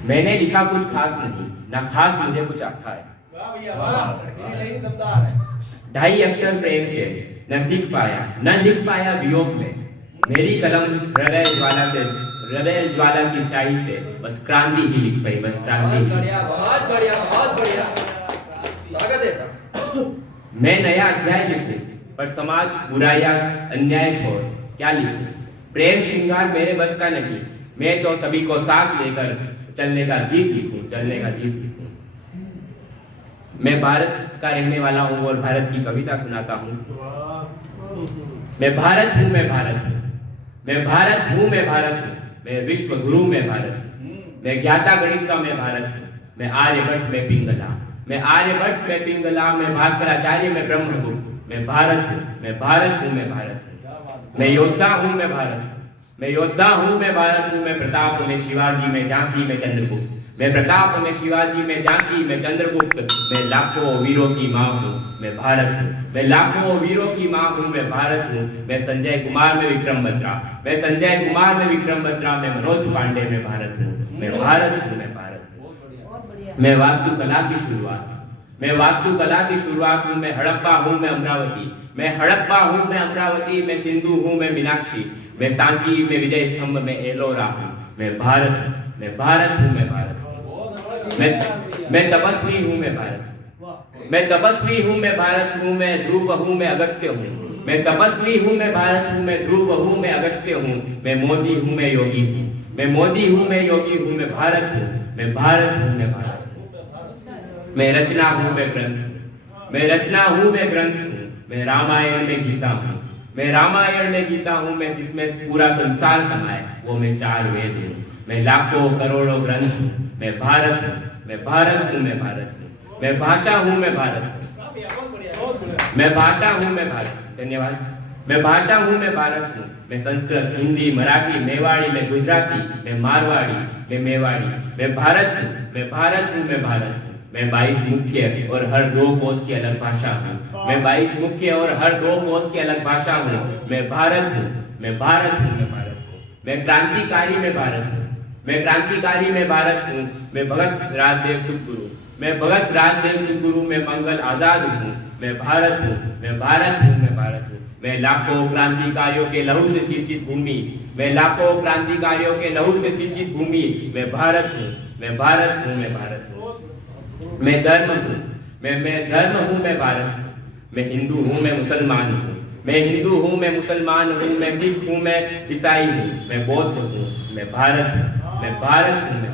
मैंने लिखा कुछ खास नहीं, ना खास मुझे कुछ आता है। वाह भैया वाह, मेरी लाइन दमदार है। 2.5 अक्षर प्रेम के न सीख पाया न लिख पाया वियोग में। मेरी कलम हृदय ज्वाला की शाही से बस क्रांति ही लिख पाई, बस क्रांति बहुत ही। बढ़िया बहुत बढ़िया बहुत बढ़िया, स्वागत है साहब। मैं नया अध्याय लिखूं पर समाज बुराइयां अन्याय छोड़ क्या लिखूं। प्रेम श्रृंगार मेरे बस का नहीं, मैं तो सभी को साथ लेकर चलने का गीत लिखूं, चलने का गीत लिखूं। मैं भारत का रहने वाला हूं और भारत की कविता सुनाता हूं। मैं भारत हूं, मैं भारत हूं, मैं भारत हूं, मैं भारत हूं, मैं विश्व गुरु में भारत हूं। मैं ज्ञाता गणित का मैं भारत हूं, मैं आर्यभट्ट में पिंगला, मैं आर्यभट्ट में पिंगला, मैं भास्कराचार्य में ब्रह्मगुप्त। मैं भारत हूं, मैं भारत हूं, मैं भारत हूं। मैं योद्धा हूं, मैं भारत हूं, मैं योद्धा हूं, मैं भारत हूं। मैं प्रताप में शिवाजी में झांसी में चंद्रगुप्त, मैं प्रताप में शिवाजी में झांसी में चंद्रगुप्त। मैं लाखों वीरों की मां हूं, मैं भारत हूं, मैं लाखों वीरों की मां हूं, मैं भारत हूं। मैं संजय कुमार में विक्रम बत्रा, मैं संजय कुमार में विक्रम बत्रा, मैं मनोज पांडे में भारत हूं, मैं भारत हूं, मैं भारत हूं। मैं वास्तुकला की शुरुआत, मैं वास्तुकला की शुरुआत हूं। मैं हड़प्पा हूं, मैं अमरावती, मैं हड़प्पा हूं, मैं अमरावती। मैं सिंधु हूं, मैं मीनाक्षी, मैं सांची में विजय स्तंभ में एलोरा हूं। मैं भारत हूं, मैं भारत हूं, मैं भारत हूं। मैं तपस्वी हूं, मैं भारत हूं, मैं तपस्वी हूं, मैं भारत हूं। मैं ध्रुव हूं, मैं अगस्त्य हूं, मैं तपस्वी हूं, मैं भारत हूं। मैं ध्रुव हूं, मैं अगस्त्य हूं। मैं मोदी हूं, मैं योगी हूं, मैं मोदी हूं, मैं योगी हूं। मैं भारत हूं, मैं भारत हूं, मैं भारत हूं। मैं रचना हूं, मैं ग्रंथ हूं, मैं रचना हूं, मैं ग्रंथ हूं। मैं रामायण में गीता हूं, मैं रामायण में गीता हूं। मैं जिसमें पूरा संसार समाये वो मैं 4 वेद हूं। मैं लाखों करोड़ों ग्रंथ हूं। मैं भारत हूं, मैं भारत हूं, मैं भारत हूं। मैं भाषा हूं, मैं भारत हूं, मैं भाषा हूं, मैं भारत। धन्यवाद। मैं भाषा हूं, मैं भारत हूं। मैं संस्कृत, हिंदी, मराठी, मेवाड़ी, मैं गुजराती, मैं मारवाड़ी, मैं मेवाड़ी। मैं भारत हूं, मैं भारत हूं, मैं भारत हूं। मैं 22 मुख्य और हर 2 कोश की अलग भाषा हूं। मैं 22 मुख्य और हर 2 कोश की अलग भाषा हूं। मैं भारत हूं, मैं भारत हूं, मैं भारत हूं। मैं क्रांतिकारी में भारत हूं, मैं क्रांतिकारी में भारत हूं। मैं भगत राजदेव सुखगुरु, मैं भगत राजदेव सुखगुरु। मैं मंगल आजाद हूं, मैं भारत हूं, मैं भारत हूं, मैं भारत हूं। मैं लाखों क्रांतिकारियों के लहू से सिंचित भूमि, मैं लाखों क्रांतिकारियों के लहू से सिंचित भूमि। मैं भारत हूं, मैं भारत हूं, मैं भारत हूं। मैं धर्म हूं, मैं धर्म हूं, मैं भारत हूं। मैं हिंदू हूं, मैं मुसलमान हूं, मैं हिंदू हूं, मैं मुसलमान हूं। मैं सिख हूं, मैं ईसाई हूं, मैं बौद्ध हूं। मैं भारत हूं, मैं भारत हूं, मैं